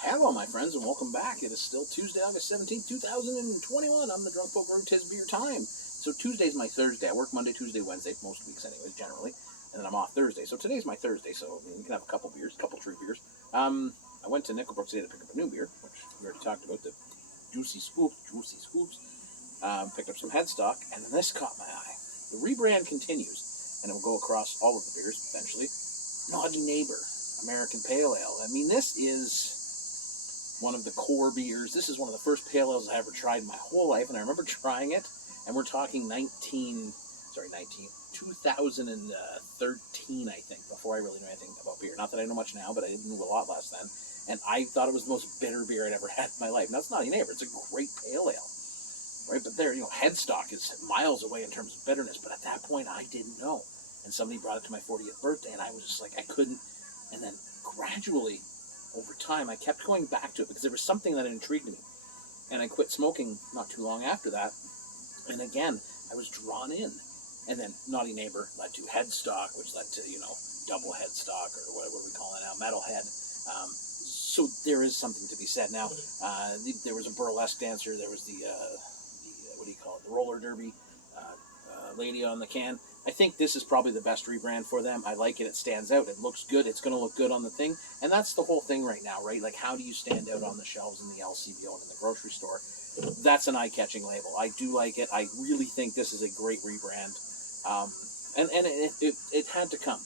Hello, my friends, and welcome back. It is still Tuesday, August 17th, 2021. I'm the Drunk Folk Brew. 'Tis beer time. So Tuesday's my Thursday. I work Monday, Tuesday, Wednesday, most weeks anyways, generally. And then I'm off Thursday. So today's my Thursday, so you can have a couple beers, a couple true beers. I went to Nickelbrook today to pick up a new beer, which we already talked about, the Juicy Scoops. Picked up some headstock, and then this caught my eye. The rebrand continues, and it will go across all of the beers eventually. Neighbour American Pale Ale. I mean, this is one of the core beers. This is one of the first pale ales I ever tried in my whole life, and I remember trying it, and we're talking 2013, I think, before I really knew anything about beer. Not that I know much now, but I didn't know a lot last then, and I thought it was the most bitter beer I'd ever had in my life. Now, it's not a Neighbour. It's a great pale ale, right? But there, headstock is miles away in terms of bitterness, but at that point, I didn't know, and somebody brought it to my 40th birthday, and I was just like, I couldn't, and then gradually, over time, I kept going back to it because there was something that intrigued me. And I quit smoking not too long after that. And again, I was drawn in. And then Naughty Neighbor led to headstock, which led to, double headstock, or what do we call it now, metalhead. So there is something to be said. Now, there was a burlesque dancer. There was the roller derby lady on the can. I think this is probably the best rebrand for them. I like it. It stands out. It looks good. It's going to look good on the thing. And that's the whole thing right now, right? Like, how do you stand out on the shelves in the LCBO and in the grocery store? That's an eye-catching label. I do like it. I really think this is a great rebrand. And it had to come.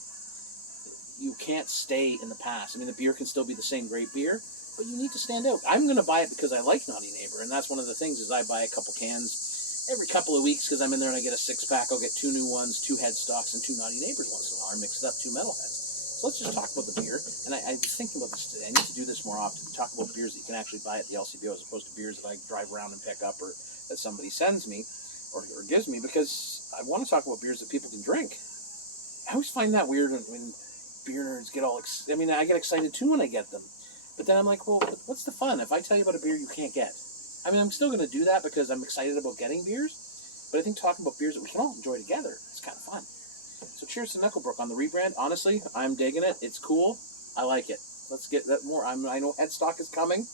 You can't stay in the past. I mean, the beer can still be the same great beer, but you need to stand out. I'm going to buy it because I like Naughty Neighbor, and that's one of the things is I buy a couple cans every couple of weeks because I'm in there and I get a six-pack. I'll get 2 new ones, 2 headstocks, and 2 Naughty Neighbors once in a while, or mix it up, 2 metalheads. So let's just talk about the beer. And I was thinking about this today. I need to do this more often. Talk about beers that you can actually buy at the LCBO as opposed to beers that I drive around and pick up or that somebody sends me or gives me, because I want to talk about beers that people can drink. I always find that weird when beer nerds get all I get excited too when I get them. But then I'm like, well, what's the fun? If I tell you about a beer you can't get, I mean, I'm still going to do that because I'm excited about getting beers, but I think talking about beers that we can all enjoy together is kind of fun. So cheers to Nickelbrook on the rebrand. Honestly, I'm digging it. It's cool. I like it. Let's get that more. I know headstock is coming.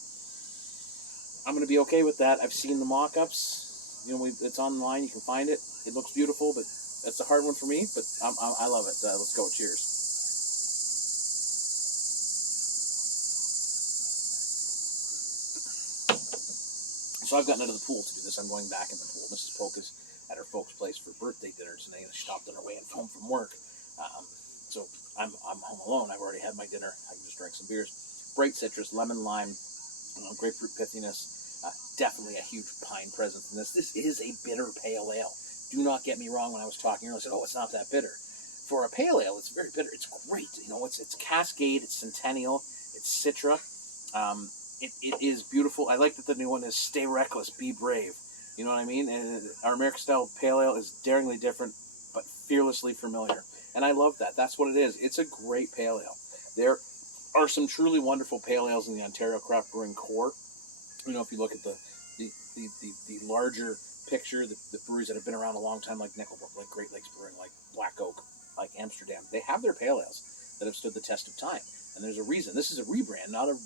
I'm going to be okay with that. I've seen the mock-ups. It's online. You can find it. It looks beautiful, but that's a hard one for me, but I love it. Let's go. Cheers. So I've gotten out of the pool to do this. I'm going back in the pool. Mrs. Polk is at her folks' place for birthday dinner today, and she stopped on her way home from work. So I'm home alone. I've already had my dinner. I can just drink some beers. Bright citrus, lemon, lime, grapefruit pithiness. Definitely a huge pine presence in this. This is a bitter pale ale. Do not get me wrong. When I was talking earlier, I said, it's not that bitter. For a pale ale, it's very bitter. It's great. It's Cascade. It's Centennial. It's Citra. It is beautiful. I like that the new one is Stay Reckless, Be Brave. You know what I mean? And our American-style pale ale is daringly different, but fearlessly familiar. And I love that. That's what it is. It's a great pale ale. There are some truly wonderful pale ales in the Ontario Craft Brewing core. If you look at the larger picture, the breweries that have been around a long time, like Nickelbrook, like Great Lakes Brewing, like Black Oak, like Amsterdam, they have their pale ales that have stood the test of time. And there's a reason. This is a rebrand, not a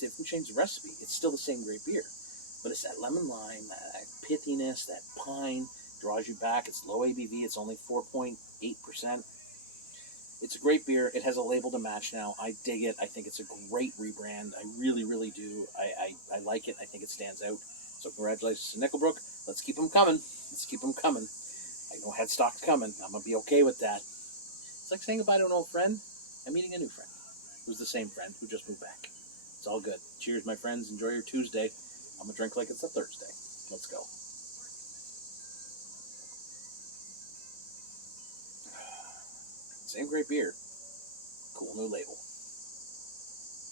different change of recipe. It's still the same great beer. But it's that lemon lime, that pithiness, that pine, draws you back. It's low ABV. It's only 4.8%. It's a great beer. It has a label to match now. I dig it. I think it's a great rebrand. I really, really do. I like it. I think it stands out. So congratulations to Nickelbrook. Let's keep them coming. Let's keep them coming. I know headstock's coming. I'm going to be okay with that. It's like saying goodbye to an old friend and meeting a new friend who's the same friend who just moved back. It's all good. Cheers, my friends. Enjoy your Tuesday. I'm going to drink like it's a Thursday. Let's go. Same great beer. Cool new label.